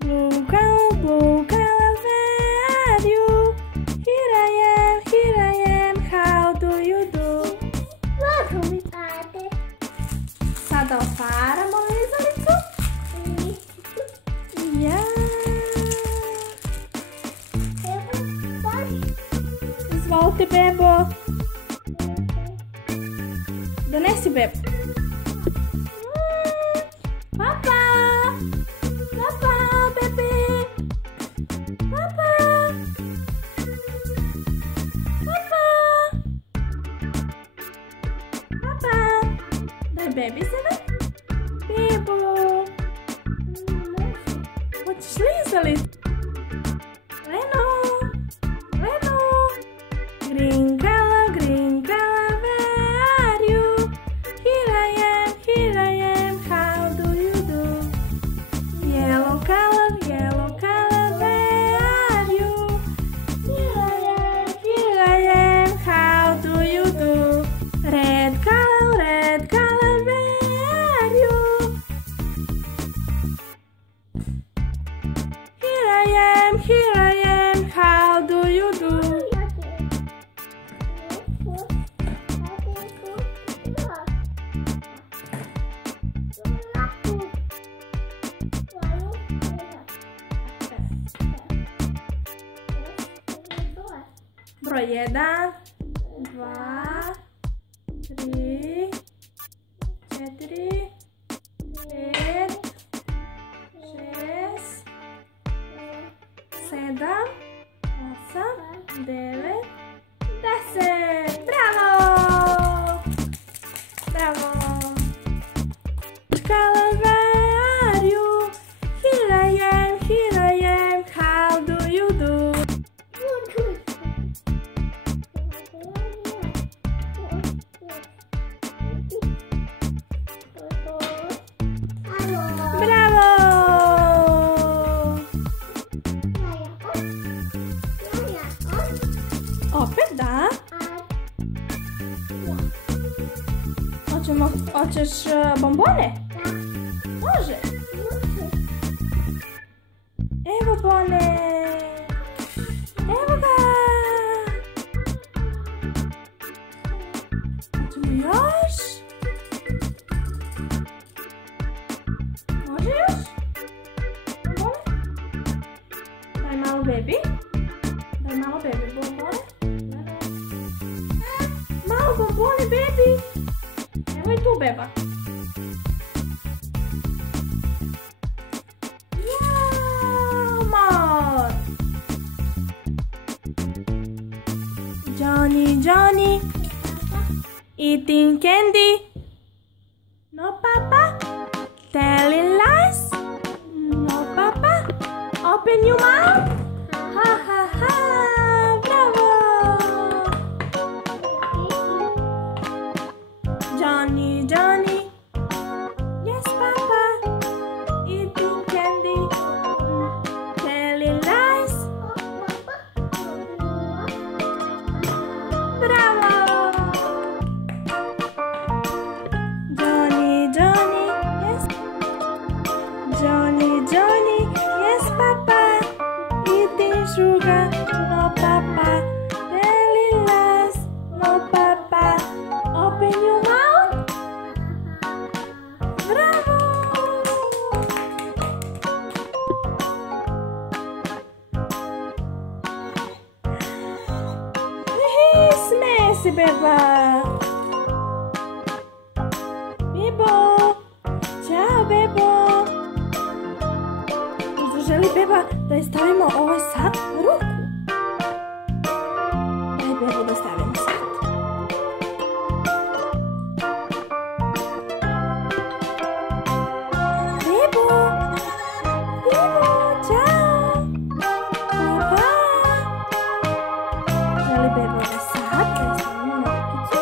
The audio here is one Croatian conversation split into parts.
Blue color, where are you? Here I am, how do you do? Sada otvaramo lizalicu. Ja. Izvolite, bebo. Donesi, bebo. Papa! Papa, bebe! Papa! Papa! Papa! Daj bebi sada. Bebo! Hoćeš lizalicu? Leno! Leno! Green color, where are you? Here I am, how do you do? Yellow color, where are you? Here I am, how do you do? Red color, where are you? Here I am, how do you do? Broj 1, 2, 3, 4, 5, 6, 7, 8, 9, 10. Bravo! Bravo! Color, where are you? Here I am, how do you do? Bravo! Opet da? Hoćeš bombone? Može. Evo bone. Evo ga. Hoćemo još? Može još? Bombone? Daj malo bebi. Daj malo bebi bombone. Malo bombone bebi. Evo i tu beba. Johnny, eating candy. No, Papa. Telling lies. No, Papa. Open your mouth. Ha ha ha. Bravo. Johnny. Yes, Papa. Eating candy. Telling lies. Bravo! Johnny, yes, Papa. Eating sugar, no, Papa. Telling lies, no, Papa. Open your mouth. Bravo! Smeje se, beba. Bebo. Ćao, bebo. Želi beba da je stavimo ovaj sat u ruku? Daj bebu da stavimo sat. Bebo, čao. Beba. Želi beba da sat, da je stavimo na rukicu.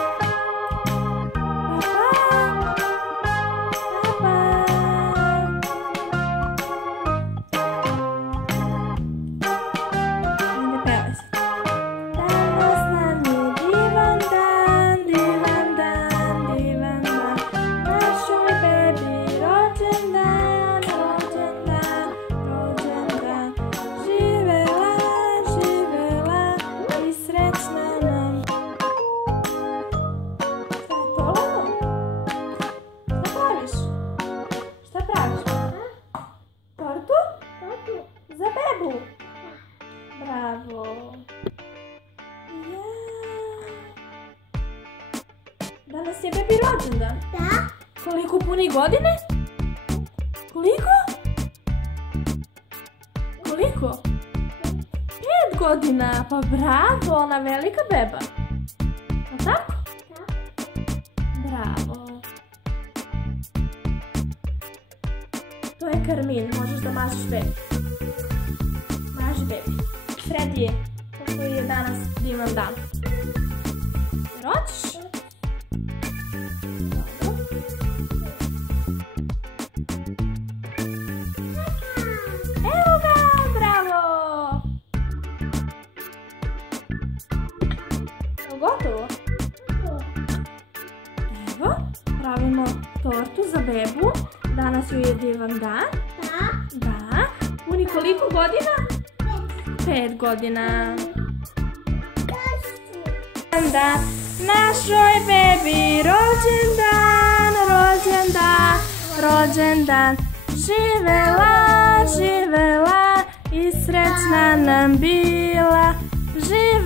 danas je bebi rođendan. Da. Koliko puni godine? Koliko? Koliko? 5 godina, pa bravo, ona velika beba. A tako? Da. Bravo. To je Karmin, možeš da mažeš bebi. Maži bebi. Freddy je, kako je danas divan dan. Jer hoćeš? Dobro. Evo ga, bravo! Gotovo? Evo, pravimo tortu za bebu. Danas joj je divan dan. Da. Da. Puni koliko godina? 5 godina. Da, našoj bebi rođendan, rođendan, rođendan. Živela, živela i srećna nam bila. Živela.